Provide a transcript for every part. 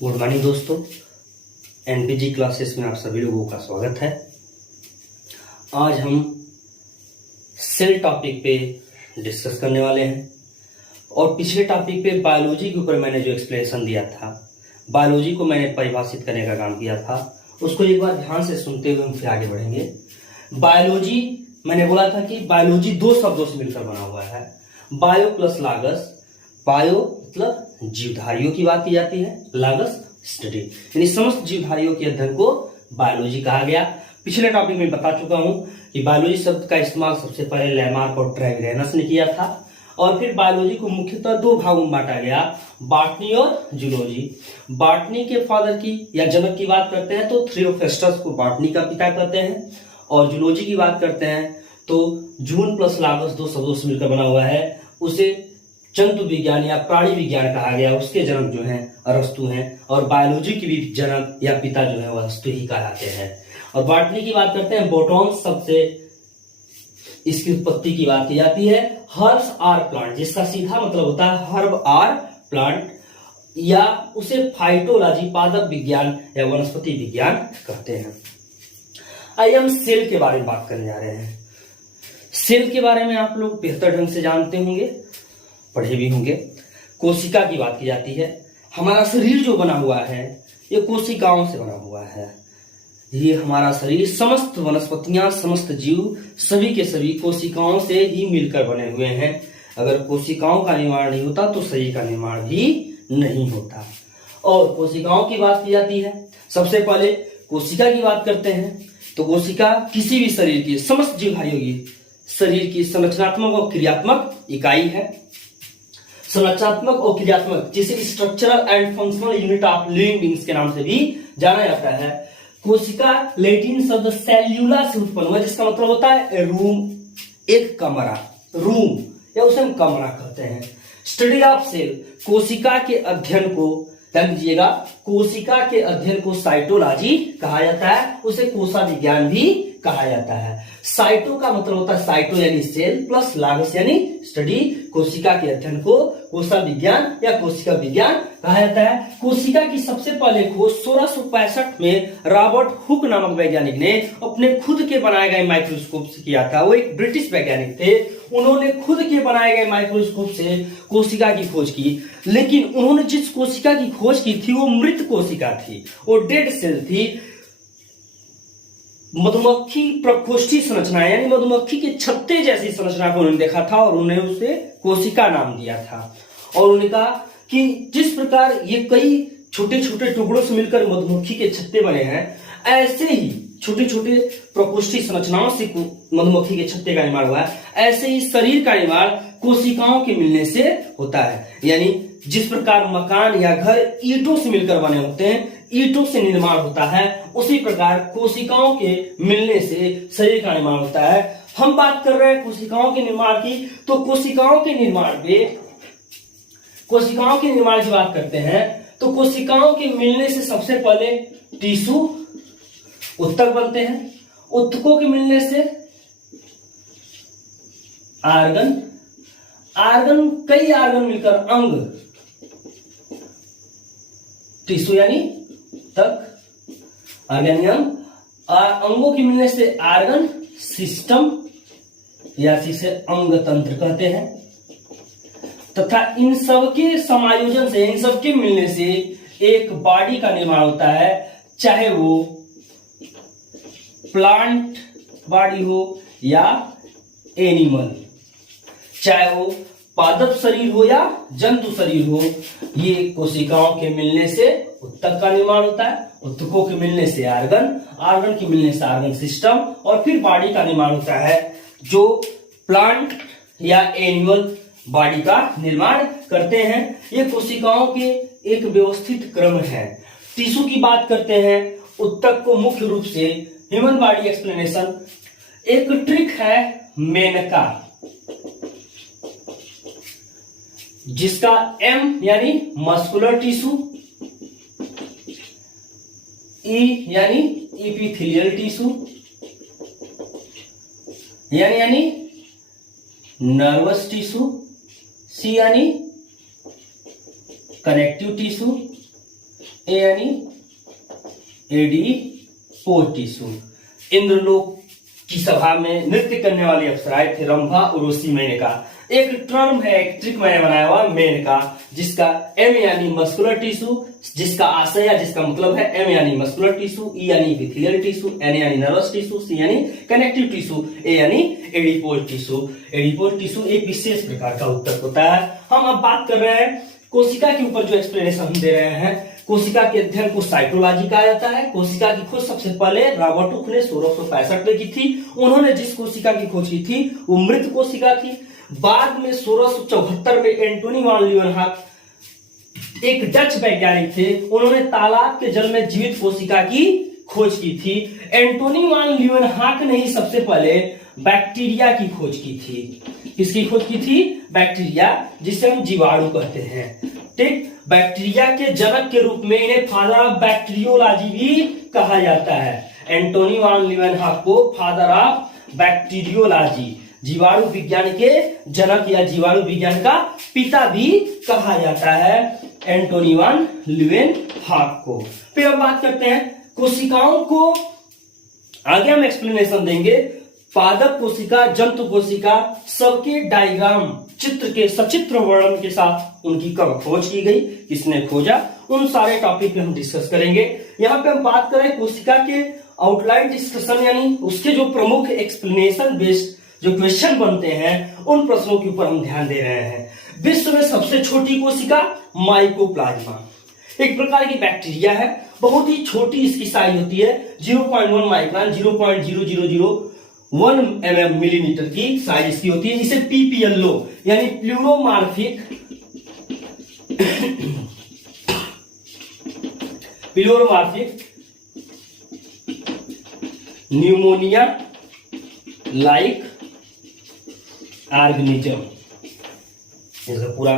Good morning दोस्तों, NPG classes में आप सभी लोगों का स्वागत है। आज हम सेल टॉपिक पे डिस्कस करने वाले हैं और पिछले टॉपिक पे बायोलॉजी के ऊपर मैंने जो एक्सप्लेनेशन दिया था, बायोलॉजी को मैंने परिभाषित करने का काम किया था, उसको एक बार ध्यान से सुनते हुए हम फिर आगे बढ़ेंगे। बायोलॉजी मैंने बोला था कि बायोलॉजी दो शब्दों से मिलकर बना हुआ है, बायो प्लस लागस। बायो मतलब जीवधारियों की बात की जाती है, लागस स्टडी यानी समस्त जीवधारियों के अध्ययन को बायोलॉजी कहा गया। पिछले टॉपिक में बता चुका हूं कि बायोलॉजी शब्द का इस्तेमाल सबसे पहले लैमार्क और ट्रेविरेनस ने किया था और फिर बायोलॉजी को मुख्यतः दो भागों में बांटा गया, बॉटनी और जूलॉजी। बॉटनी के फादर की या जनक की बात करते हैं तो थियोफ्रास्टस को बॉटनी का पिता कहते हैं और जूलॉजी की बात करते हैं तो जून प्लस लागस दो शब्दों से मिलकर बना हुआ है, उसे जंतु विज्ञान या प्राणी विज्ञान कहा गया। उसके जनक जो हैं अरस्तु हैं और बायोलॉजी के भी जनक या पिता जो है वह अरस्तु ही कहलाते हैं। और बॉटनी की बात करते हैं, बोटॉन शब्द से इसकी उत्पत्ति की बात की जाती है। हर्ब्स आर प्लांट, जिसका सीधा मतलब होता है हर्ब आर प्लांट, या उसे फाइटोलॉजी पादप विज्ञान या वनस्पति विज्ञान कहते हैं। आइए हम सेल के बारे में बात करने जा रहे हैं। सेल के बारे में आप लोग बेहतर ढंग से जानते होंगे, पढ़े भी होंगे। कोशिका की बात की जाती है। हमारा शरीर जो बना हुआ है ये कोशिकाओं से बना हुआ है। ये हमारा शरीर समस्त वनस्पतियां, समस्त जीव सभी के सभी कोशिकाओं से ही मिलकर बने हुए हैं। अगर कोशिकाओं का निर्माण नहीं होता तो शरीर का निर्माण भी नहीं होता। और कोशिकाओं की बात की जाती है, सबसे पहले कोशिका की बात करते हैं तो कोशिका किसी भी शरीर की, समस्त जीवधारियों की शरीर की संरचनात्मक और क्रियात्मक इकाई है। संरचनात्मक और क्रियात्मक, जिसे structural and functional unit of living beings के नाम से भी जाना जाता है। कोशिका लैटिन शब्द सेल्यूला से उत्पन्न हुआ, जिसका मतलब होता है रूम, एक कमरा, रूम, या उसे हम कमरा कहते हैं। स्टडी ऑफ सेल, कोशिका के अध्ययन को, ध्यान दीजिएगा, कोशिका के अध्ययन को साइटोलॉजी कहा जाता है, उसे कोशा विज्ञान भी कहा जाता है। साइटो का मतलब होता है साइटो यानी सेल प्लस लागस यानी स्टडी। कोशिका के अध्ययन को कोशा विज्ञान या कोशिका विज्ञान कहा जाता है। कोशिका की सबसे पहले खोज 1665 में रॉबर्ट हुक नामक वैज्ञानिक ने अपने खुद के बनाए गए माइक्रोस्कोप से किया था। वो एक ब्रिटिश वैज्ञानिक थे, उन्होंने खुद के बनाए गए माइक्रोस्कोप से कोशिका की खोज की। लेकिन उन्होंने जिस कोशिका की खोज की थी वो मृत कोशिका थी, वो डेड सेल थी। मधुमक्खी प्रकोष्ठी संरचना यानी मधुमक्खी के छत्ते जैसी संरचना को उन्होंने देखा था और उन्हें उसे कोशिका नाम दिया था। और उन्होंने कहा कि जिस प्रकार ये कई छोटे छोटे टुकड़ों से मिलकर मधुमक्खी के छत्ते बने हैं, ऐसे ही छोटे छोटे प्रकोष्ठी संरचनाओं से मधुमक्खी के छत्ते का निर्माण हुआ है। ऐसे ही शरीर का निर्माण कोशिकाओं के मिलने से होता है। यानी जिस प्रकार मकान या घर ईंटों से मिलकर बने होते हैं, ईंटों से निर्माण होता है, उसी प्रकार कोशिकाओं के मिलने से शरीर का निर्माण होता है। हम बात कर रहे हैं कोशिकाओं के निर्माण की, तो कोशिकाओं के निर्माण की बात करते हैं तो कोशिकाओं के मिलने से सबसे पहले टिश्यू, उत्तक बनते हैं। उत्तकों के मिलने से आर्गन, कई आर्गन मिलकर अंग, टिश्यू यानी तक, ऑर्गेनियम, अंगों के मिलने से आर्गन सिस्टम या जिसे अंग तंत्र कहते हैं, तथा इन सबके समायोजन से, इन सबके मिलने से एक बॉडी का निर्माण होता है, चाहे वो प्लांट बॉडी हो या एनिमल, चाहे वो पादप शरीर हो या जंतु शरीर हो। ये कोशिकाओं के मिलने से उत्तक का निर्माण होता है, उत्तकों के मिलने से आर्गन के मिलने से आर्गन सिस्टम, और फिर बॉडी का निर्माण होता है जो प्लांट या एनिमल बॉडी का निर्माण करते हैं। ये कोशिकाओं के एक व्यवस्थित क्रम है। टिश्यू की बात करते हैं, उत्तक को मुख्य रूप से ह्यूमन बॉडी एक्सप्लेनेशन, एक ट्रिक है मेनका, जिसका एम यानी मस्कुलर टिश्यू, ई यानी इपिथेलियल टिश्यू, यानी नर्वस टिश्यू, सी यानी कनेक्टिव टिश्यू, ए यानी एडीपोज टिश्यू। इंद्रलोक की सभा में नृत्य करने वाली अप्सराएं थे रंभा, उर्वशी, मेनका। एक टर्म है, एक ट्रिक मैंने बनाया हुआ मेनका, जिसका एम यानी मस्कुलर टिश्यू, जिसका आशय या जिसका मतलब है एम यानी मस्कुलर टिश्यू, ई यानी इपिथेलियल टिश्यू, एन यानी नर्वस टिश्यू, सी यानी कनेक्टिव टिश्यू, ए यानी एडिपोज टिश्यू। एडिपोज टिश्यू एक विशेष प्रकार का उत्तक होता है। हम अब बात कर रहे हैं कोशिका के ऊपर जो एक्सप्लेनेशन हम दे रहे हैं। कोशिका के अध्ययन को साइटोलॉजी कहा जाता है। कोशिका की खोज सबसे पहले रॉबर्ट हुक ने 1665 में की थी। उन्होंने जिस कोशिका की खोज की थी वो मृत कोशिका थी। बाद में 1674 में एंटोनी वान ल्यूवेनहॉक एक डच वैज्ञानिक थे, उन्होंने तालाब के जल में जीवित कोशिका की खोज की थी। एंटोनी वान ल्यूवेनहॉक ने ही सबसे पहले बैक्टीरिया की खोज की थी। किसकी खोज की थी? बैक्टीरिया, जिसे हम जीवाणु कहते हैं। ठीक, बैक्टीरिया के जनक के रूप में इन्हें फादर ऑफ बैक्टीरियोलॉजी भी कहा जाता है। एंटोनी वान ल्यूवेनहॉक को फादर ऑफ बैक्टीरियोलॉजी, जीवाणु विज्ञान के जनक या जीवाणु विज्ञान का पिता भी कहा जाता है एंटोनी वान ल्यूवेनहॉक को। फिर हम बात करते हैं कोशिकाओं को, आगे हम एक्सप्लेनेशन देंगे। पादप कोशिका, जंतु कोशिका, सबके डायग्राम, चित्र के सचित्र वर्णन के साथ उनकी कब खोज की गई, किसने खोजा, उन सारे टॉपिक पे हम डिस्कस करेंगे। यहाँ पे हम बात करें कोशिका के आउटलाइन डिस्कशन, यानी उसके जो प्रमुख एक्सप्लेनेशन बेस्ड जो क्वेश्चन बनते हैं उन प्रश्नों के ऊपर हम ध्यान दे रहे हैं। विश्व में सबसे छोटी कोशिका माइकोप्लाज्मा, एक प्रकार की बैक्टीरिया है, बहुत ही छोटी इसकी साइज होती है, 0.1 माइक्रोन, 0.0001 मिलीमीटर की साइज इसकी होती है। इसे पीपीएलओ यानी प्लूरोमार्फिक न्यूमोनिया लाइक ऑर्गेनिज्म, इसका पूरा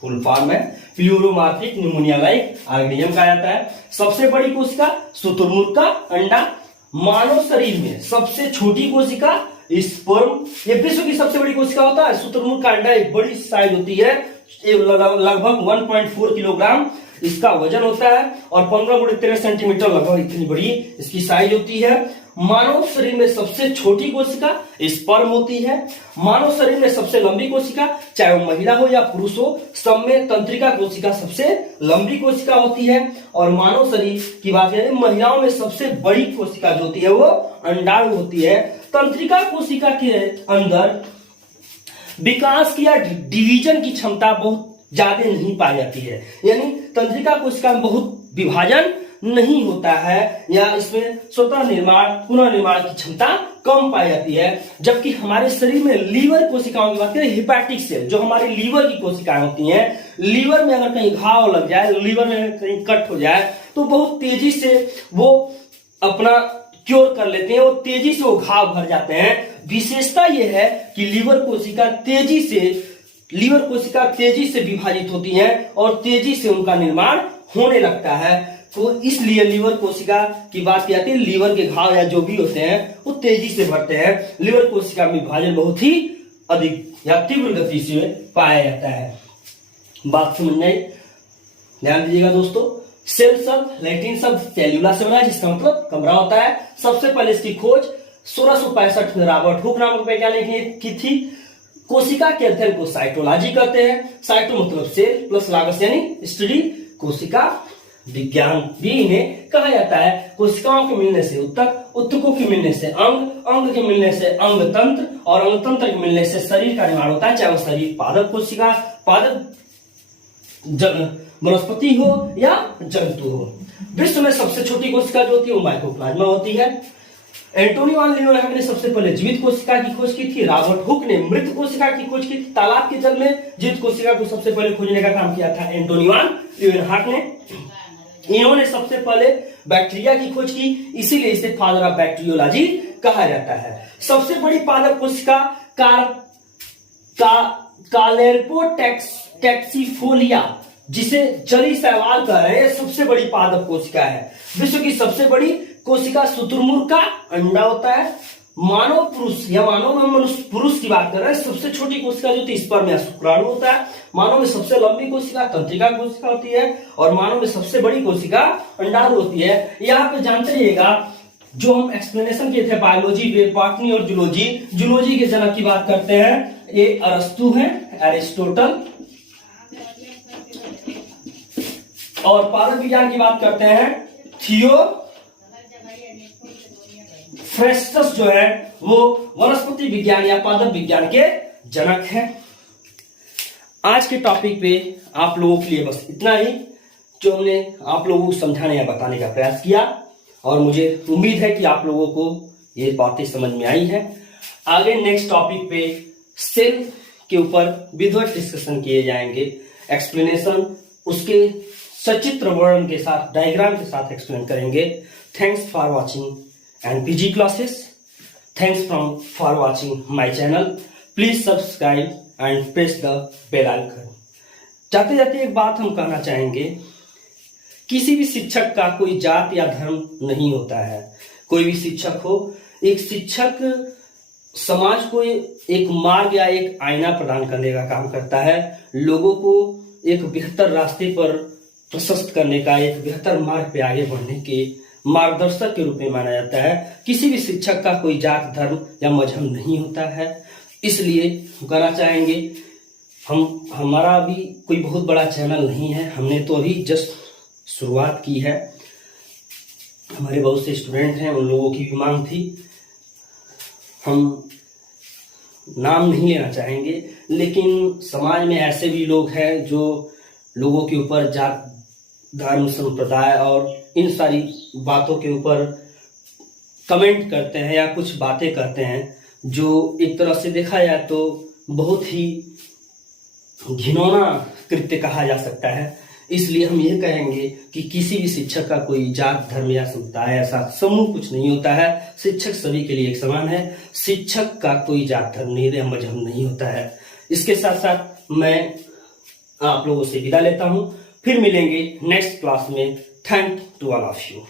फुल फॉर्म है प्लूरोमार्फिक न्यूमोनिया लाइक ऑर्गेनिज्म कहा जाता है। सबसे बड़ी कोशिका शुतुरमुर्ग का अंडा। मानव शरीर में सबसे छोटी कोशिका स्पर्म, ये विश्व की सबसे बड़ी कोशिका होता है शुतुरमुर्ग का अंडा। एक बड़ी साइज होती है, लगभग 1.4 किलोग्राम इसका वजन होता है और 15 × 13 सेंटीमीटर लगभग इतनी बड़ी इसकी साइज होती है। मानव शरीर में सबसे छोटी कोशिका स्पर्म होती है। मानव शरीर में सबसे लंबी कोशिका, चाहे वो महिला हो या पुरुष हो, सब में तंत्रिका कोशिका सबसे लंबी कोशिका होती है। और मानव शरीर की बात करें, महिलाओं में सबसे बड़ी कोशिका जो होती है वो अंडाणु होती है। तंत्रिका कोशिका के अंदर विकास की या डिवीजन की क्षमता बहुत ज्यादा नहीं पाई जाती है, यानी तंत्रिका कोशिका में बहुत विभाजन नहीं होता है या इसमें स्वतः निर्माण पुनर्निर्माण की क्षमता कम पाई जाती है। जबकि हमारे शरीर में लीवर कोशिकाओं की बात करें, हेपेटिक सेल जो हमारी लीवर की कोशिकाएं होती हैं, लीवर में अगर कहीं घाव लग जाए, लीवर में कहीं कट हो जाए तो बहुत तेजी से वो अपना क्योर कर लेते हैं, वो तेजी से वो घाव भर जाते हैं। विशेषता यह है कि लीवर कोशिका तेजी से विभाजित होती है और तेजी से उनका निर्माण होने लगता है। तो इसलिए लीवर कोशिका की बात की जाती है, लीवर के घाव या जो भी होते हैं वो तेजी से बढ़ते हैं। लीवर कोशिका में विभाजन बहुत ही अधिक या तीव्र गति से पाया जाता है। बात समझ में आई? ध्यान दीजिएगा दोस्तों। सेल शब्द लैटिन शब्द सेल्यूला से बना है, जिसका मतलब कमरा होता है। सबसे पहले इसकी खोज 1665 में रॉबर्ट हुक नामक वैज्ञानिक ने की थी। कोशिका के अध्ययन को साइटोलॉजी कहते हैं। साइटो मतलब सेल प्लस लॉगस यानी स्टडी, कोशिका विज्ञान भी इन्हें कहा जाता है। कोशिकाओं के मिलने से उत्तक, उत्तकों के मिलने से अंग, अंग के मिलने से अंग तंत्र और अंग तंत्र के मिलने से शरीर का निर्माण होता है, चाहे वो शरीर पादप कोशिका, पादप वनस्पति हो या जंतु हो। विश्व में सबसे छोटी कोशिका जो होती है वो माइकोप्लाज्मा होती है। एंटोनी वान ल्यूवेनहॉक ने सबसे पहले जीवित कोशिका की खोज की थी। रॉबर्ट हुक ने मृत कोशिका की खोज की थी। तालाब के जल में जीवित कोशिका को सबसे पहले खोजने का काम किया था एंटोनी वान ल्यूवेनहॉक ने। इन्होंने सबसे पहले बैक्टीरिया की खोज की, इसीलिए इसे फादर ऑफ बैक्टीरियोलॉजी कहा जाता है। सबसे बड़ी पादप कोशिका कालेर्पोटैक्सीफोलिया, जिसे जली शैवाल कह रहे हैं, सबसे बड़ी पादप कोशिका है। विश्व की सबसे बड़ी कोशिका शुतुरमुर्ग का अंडा होता है। मानव पुरुष या मानव हम मनुष्य पुरुष की बात कर रहे हैं, सबसे छोटी कोशिका जो स्पर्म या शुक्राणु होता है। मानव में सबसे लंबी कोशिका तंत्रिका कोशिका होती है और मानव में सबसे बड़ी कोशिका अंडाणु होती है। यहाँ पे जानते रहिएगा, जो हम एक्सप्लेनेशन किए थे बायोलॉजी में, बॉटनी और जूलॉजी के जनक की बात करते हैं, ये अरस्तु हैं, एरिस्टोटल। और पादप विज्ञान की बात करते हैं, थियोफ्रेस्टस जो है वो वनस्पति विज्ञान या पादप विज्ञान के जनक हैं। आज के टॉपिक पे आप लोगों के लिए बस इतना ही, जो हमने आप लोगों को समझाने या बताने का प्रयास किया, और मुझे उम्मीद है कि आप लोगों को ये बातें समझ में आई हैं। आगे नेक्स्ट टॉपिक पे सेल के ऊपर विधिवत डिस्कशन किए जाएंगे, एक्सप्लेनेशन उसके सचित्र वर्णन के साथ, डायग्राम के साथ एक्सप्लेन करेंगे। Thanks for watching NPG classes. Thanks for watching my channel. Please subscribe and press the bell icon. जाते जाते एक बात हम कहना चाहेंगे, किसी भी शिक्षक का कोई जात या धर्म नहीं होता है। कोई भी शिक्षक हो, एक शिक्षक समाज को एक मार्ग या एक आईना प्रदान करने का काम करता है, लोगों को एक बेहतर रास्ते पर प्रशस्त करने का, एक बेहतर मार्ग पे आगे बढ़ने के मार्गदर्शक के रूप में माना जाता है। किसी भी शिक्षक का कोई जात धर्म या मजहब नहीं होता है। इसलिए कहना चाहेंगे, हमारा अभी कोई बहुत बड़ा चैनल नहीं है, हमने तो अभी जस्ट शुरुआत की है। हमारे बहुत से स्टूडेंट हैं, उन लोगों की भी मांग थी, हम नाम नहीं लेना चाहेंगे, लेकिन समाज में ऐसे भी लोग हैं जो लोगों के ऊपर जात धर्म संप्रदाय और इन सारी बातों के ऊपर कमेंट करते हैं या कुछ बातें करते हैं, जो एक तरह से देखा जाए तो बहुत ही घिनौना कृत्य कहा जा सकता है। इसलिए हम ये कहेंगे कि किसी भी शिक्षक का कोई जात धर्म या समुदाय ऐसा समूह कुछ नहीं होता है। शिक्षक सभी के लिए एक समान है। शिक्षक का कोई जात धर्म नहीं या मजहब नहीं होता है। इसके साथ साथ मैं आप लोगों से विदा लेता हूं, फिर मिलेंगे नेक्स्ट क्लास में। Thank to all of you.